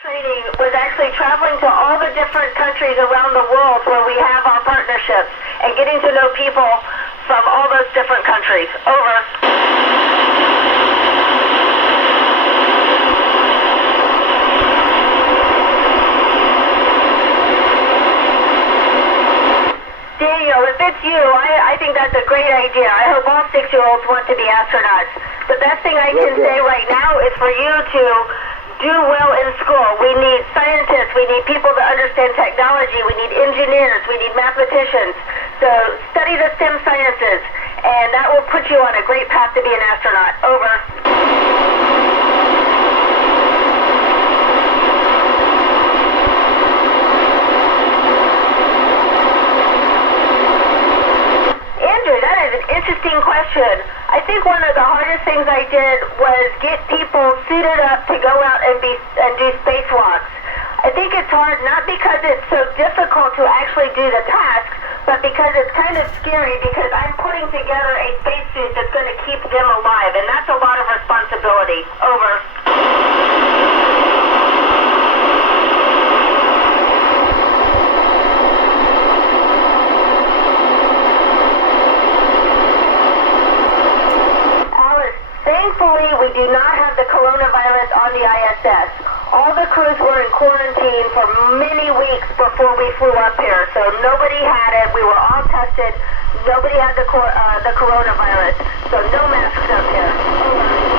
Training was actually traveling to all the different countries around the world where we have our partnerships and getting to know people from all those different countries. Over. Daniel, if it's you, I think that's a great idea. I hope all 6-year-olds want to be astronauts. The best thing I can say right now is for you to do well in school. We need scientists, we need people that understand technology, we need engineers, we need mathematicians. So study the STEM sciences, and that will put you on a great path to be an astronaut. Over. Interesting question. I think one of the hardest things I did was get people suited up to go out and do spacewalks. I think it's hard not because it's so difficult to actually do the task, but because it's kind of scary because I'm putting together a spacesuit that's going to keep them alive, and that's a lot of responsibility. Over. Thankfully, we do not have the coronavirus on the ISS. All the crews were in quarantine for many weeks before we flew up here, so nobody had it. We were all tested. Nobody had the coronavirus, so no masks up here. Over.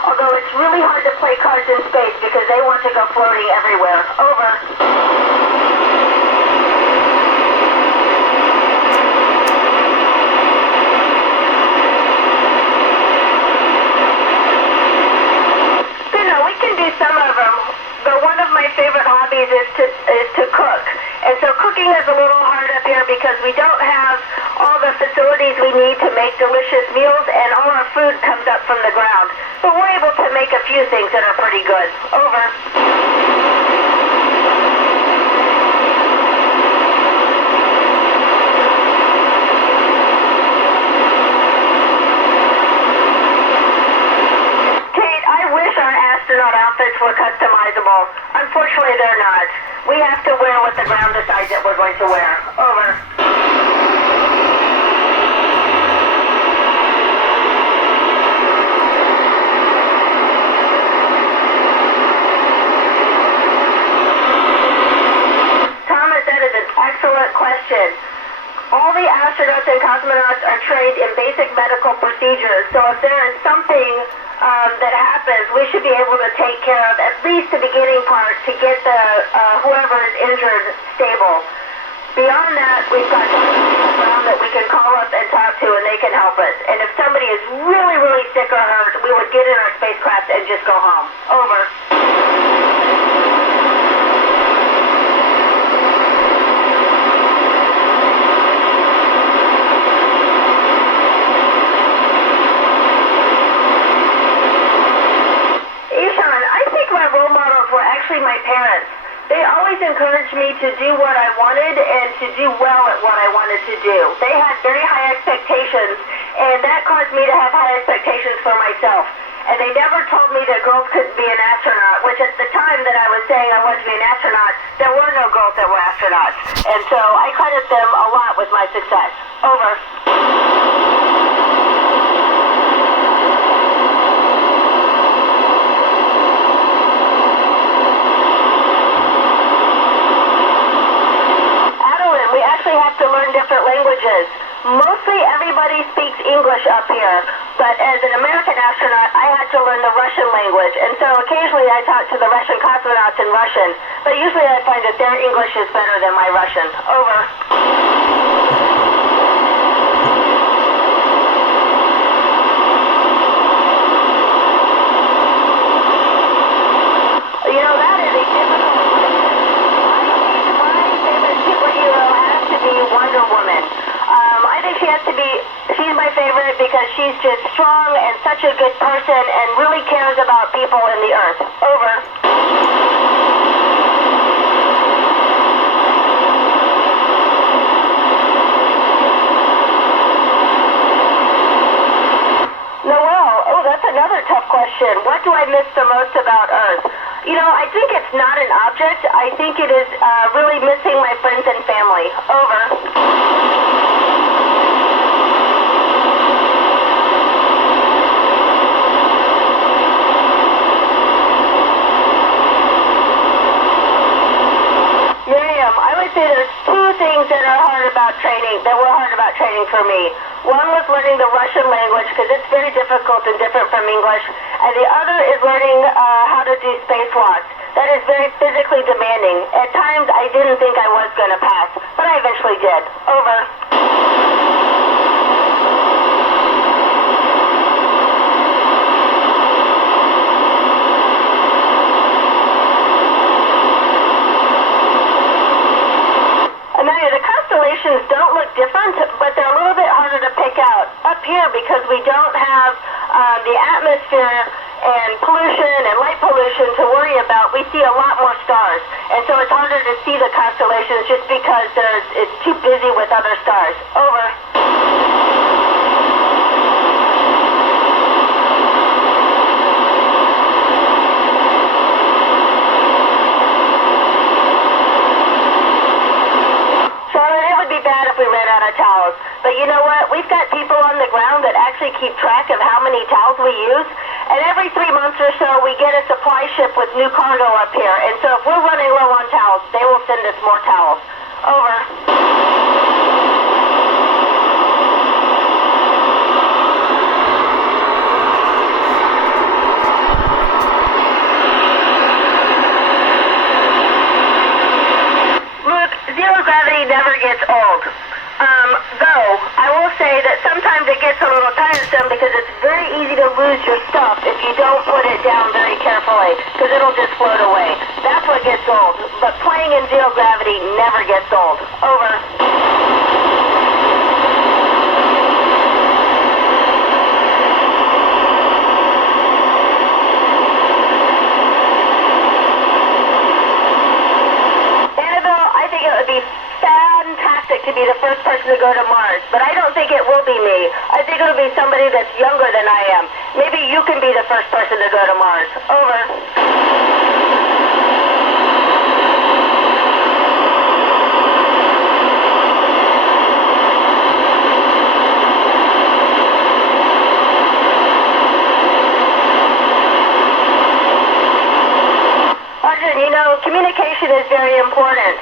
Although it's really hard to play cards in space because they want to go floating everywhere. Over. You know, we can do some of them, but one of my favorite hobbies is to cook. And so cooking is a little hard up here because we don't have all the facilities we need to make delicious meals, and all our food comes up from the ground. But we're able to make a few things that are pretty good. Over. Kate, I wish our astronaut outfits were customizable. Unfortunately, they're not. We have to wear what the ground decides that we're going to wear. Over. Excellent question. All the astronauts and cosmonauts are trained in basic medical procedures, so if there is something that happens, we should be able to take care of at least the beginning part to get the whoever is injured stable. Beyond that, we've got people around that we can call up and talk to, and they can help us. And if somebody is really, really sick or hurt, we would get in our spacecraft and just go home. Over. My parents. They always encouraged me to do what I wanted and to do well at what I wanted to do. They had very high expectations, and that caused me to have high expectations for myself. And they never told me that girls couldn't be an astronaut, which at the time that I was saying I wanted to be an astronaut, there were no girls that were astronauts. And so I credit them a lot with my success. Over. To learn different languages. Mostly everybody speaks English up here, but as an American astronaut, I had to learn the Russian language, and so occasionally I talk to the Russian cosmonauts in Russian, but usually I find that their English is better than my Russian. Over. You know, that is a difficult question. I think my favorite superhero has to be Wonder Woman. I think she's my favorite because she's just strong and such a good person and really cares about people in the earth. Over. what do I miss the most about Earth? You know, I think it's not an object. I think it is really missing my friends and family. Over. Miriam, I would say there's two things that were hard about training for me. One was learning the Russian language because it's very difficult and different from English, and the other is learning how to do spacewalks. That is very physically demanding. At times, I didn't think I was going to pass, but I eventually did. Over. Amelia, the constellations don't look different, but they're a little bit harder to pick out up here because we don't have the atmosphere and pollution and light pollution to worry about. We see a lot more stars, and so it's harder to see the constellations just because it's too busy with other stars. Over. Towels. But you know what? We've got people on the ground that actually keep track of how many towels we use. And every 3 months or so, we get a supply ship with new cargo up here. And so if we're running low on towels, they will send us more towels. Over. Look, zero gravity never gets old. Though, I will say that sometimes it gets a little tiresome because it's very easy to lose your stuff if you don't put it down very carefully, because it'll just float away. That's what gets old. But playing in zero gravity never gets old. Over. Annabelle, I think it would be fantastic to be the first person to go to Mars, but I don't think it will be me. I think it'll be somebody that's younger than I am. Maybe you can be the first person to go to Mars. Over. Arjun, you know, communication is very important.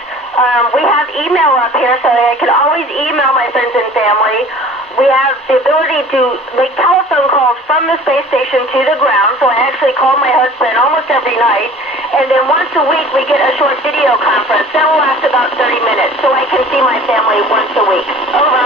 We have email up here, so I can always email my friends and family. We have the ability to make telephone calls from the space station to the ground, so I actually call my husband almost every night. And then once a week, we get a short video conference. That will last about 30 minutes, so I can see my family once a week. Over.